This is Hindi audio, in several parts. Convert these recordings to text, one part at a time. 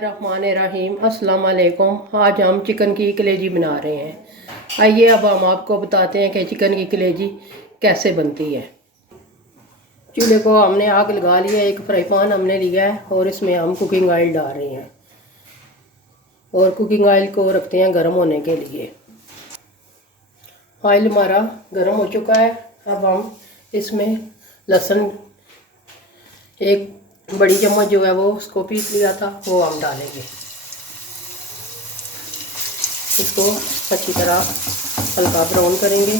बिस्मिल्लाहिर्रहमानिर्रहीम। अस्सलाम वालेकुम। आज हम चिकन की कलेजी बना रहे हैं। आइए अब हम आपको बताते हैं कि चिकन की कलेजी कैसे बनती है। चूल्हे को हमने आग लगा लिया, एक फ्राई पैन हमने लिया है और इसमें हम कुकिंग ऑयल डाल रहे हैं और कुकिंग ऑयल को रखते हैं गर्म होने के लिए। ऑयल हमारा गर्म हो चुका है। अब हम इसमें लहसुन एक बड़ी चम्मच जो है वो उसको पीस लिया था वो हम डालेंगे। इसको अच्छी तरह हल्का ब्राउन करेंगे।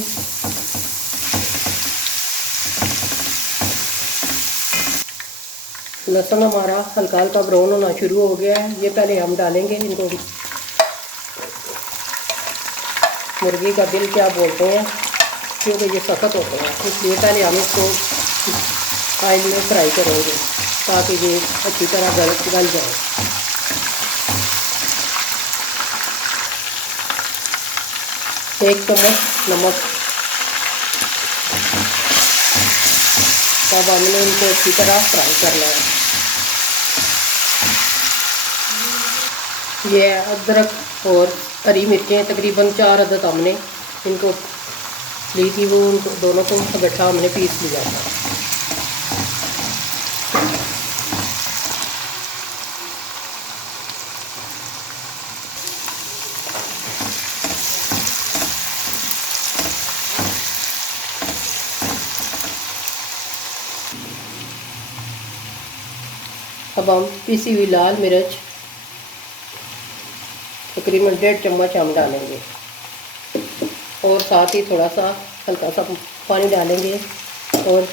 लहसुन हमारा हल्का हल्का ब्राउन होना शुरू हो गया है। ये पहले हम डालेंगे इनको, मुर्गी का दिल क्या बोलते हैं, क्योंकि ये सख्त होते हैं, इसलिए पहले हम इसको ऑयल में फ्राई करेंगे ताकि ये अच्छी तरह गल जाए। एक चम्मच नमक। अब हमने इनको अच्छी तरह फ्राई करना है। ये अदरक और हरी मिर्चें तकरीबन 4 अदद हमने इनको ली थी, वो उनको दोनों को इकट्ठा हमने पीस लिया था। अब हम पीसी हुई लाल मिर्च तकरीबन 1.5 चम्मच हम डालेंगे और साथ ही थोड़ा सा हल्का सा पानी डालेंगे और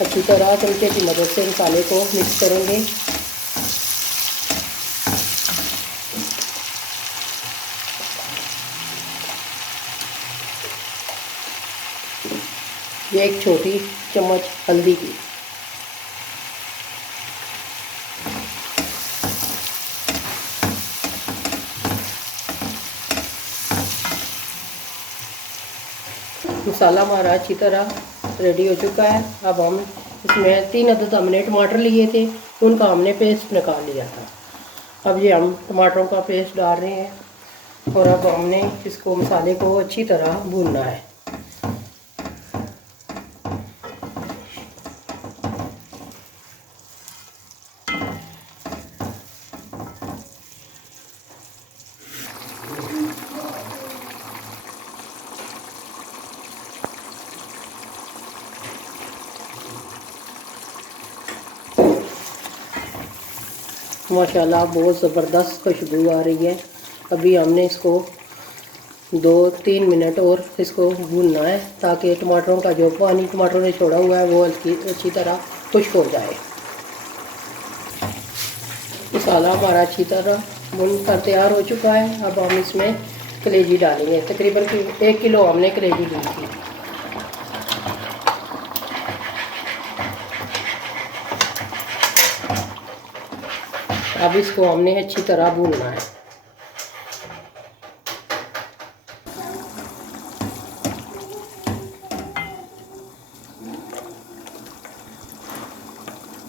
अच्छी तरह चमचे की मदद से मसाले को मिक्स करेंगे। ये एक छोटी चम्मच हल्दी की। मसाला हमारा अच्छी तरह रेडी हो चुका है। अब हम इसमें 3 अदद हमने टमाटर लिए थे, उनका हमने पेस्ट निकाल लिया था। अब ये हम टमाटरों का पेस्ट डाल रहे हैं और अब हमने इसको मसाले को अच्छी तरह भूनना है। माशाल्लाह बहुत ज़बरदस्त खुशबू आ रही है। अभी हमने इसको 2-3 मिनट और इसको भूनना है ताकि टमाटरों का जो पानी टमाटरों ने छोड़ा हुआ है वो अच्छी तरह खुश्क हो जाए। मसाला हमारा अच्छी तरह भून कर तैयार हो चुका है। अब हम इसमें कलेजी डालेंगे। तकरीबन 1 किलो हमने कलेजी ली थी। अब इसको हमने अच्छी तरह भूनना है।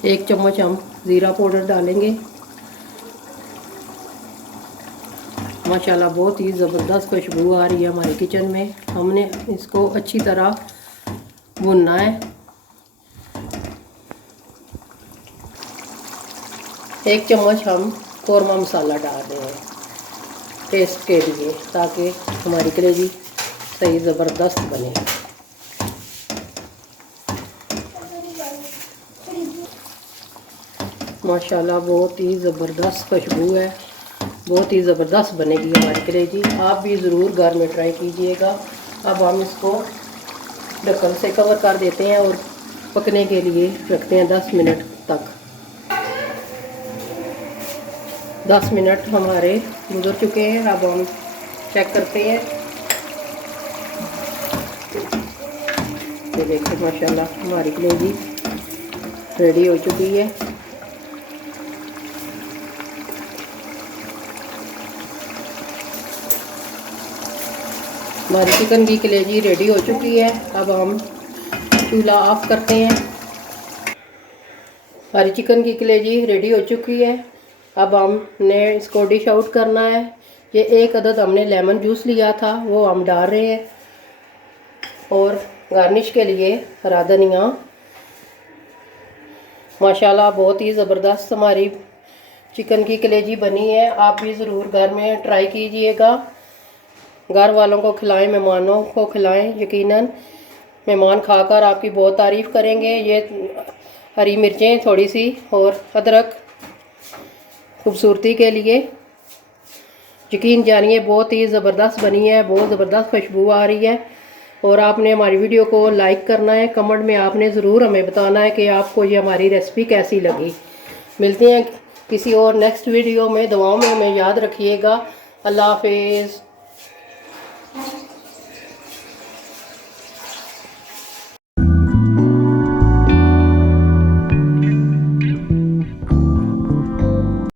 एक चम्मच हम ज़ीरा पाउडर डालेंगे। माशाल्लाह बहुत ही ज़बरदस्त खुशबू आ रही है हमारे किचन में। हमने इसको अच्छी तरह भूनना है। 1 चम्मच हम कौरमा मसाला डाल रहे हैं टेस्ट के लिए ताकि हमारी कलेजी सही ज़बरदस्त बने। माशाल्लाह बहुत ही ज़बरदस्त खुशबू है, बहुत ही ज़बरदस्त बनेगी हमारी कलेजी। आप भी ज़रूर घर में ट्राई कीजिएगा। अब हम इसको ढक्कन से कवर कर देते हैं और पकने के लिए रखते हैं 10 मिनट तक। 10 मिनट हमारे गुजर चुके हैं। अब हम चेक करते हैं। ये देखिए माशाल्लाह हमारी कलेजी रेडी हो चुकी है। हमारी चिकन की कलेजी रेडी हो चुकी है। अब हम चूल्हा ऑफ करते हैं। हमारी चिकन की कलेजी रेडी हो चुकी है। अब हमने इसको डिश आउट करना है। ये 1 अदद हमने लेमन जूस लिया था, वो हम डाल रहे हैं। और गार्निश के लिए हरा धनिया। माशाल्लाह बहुत ही ज़बरदस्त हमारी चिकन की कलेजी बनी है। आप भी ज़रूर घर में ट्राई कीजिएगा। घर वालों को खिलाएं, मेहमानों को खिलाएं। यकीनन मेहमान खाकर आपकी बहुत तारीफ़ करेंगे। ये हरी मिर्चें थोड़ी सी और अदरक खूबसूरती के लिए। यकीन जानिए बहुत ही ज़बरदस्त बनी है, बहुत ज़बरदस्त खुशबू आ रही है। और आपने हमारी वीडियो को लाइक करना है, कमेंट में आपने ज़रूर हमें बताना है कि आपको ये हमारी रेसिपी कैसी लगी। मिलते हैं किसी और नेक्स्ट वीडियो में। दुआओं में हमें याद रखिएगा। अल्लाह हाफिज़।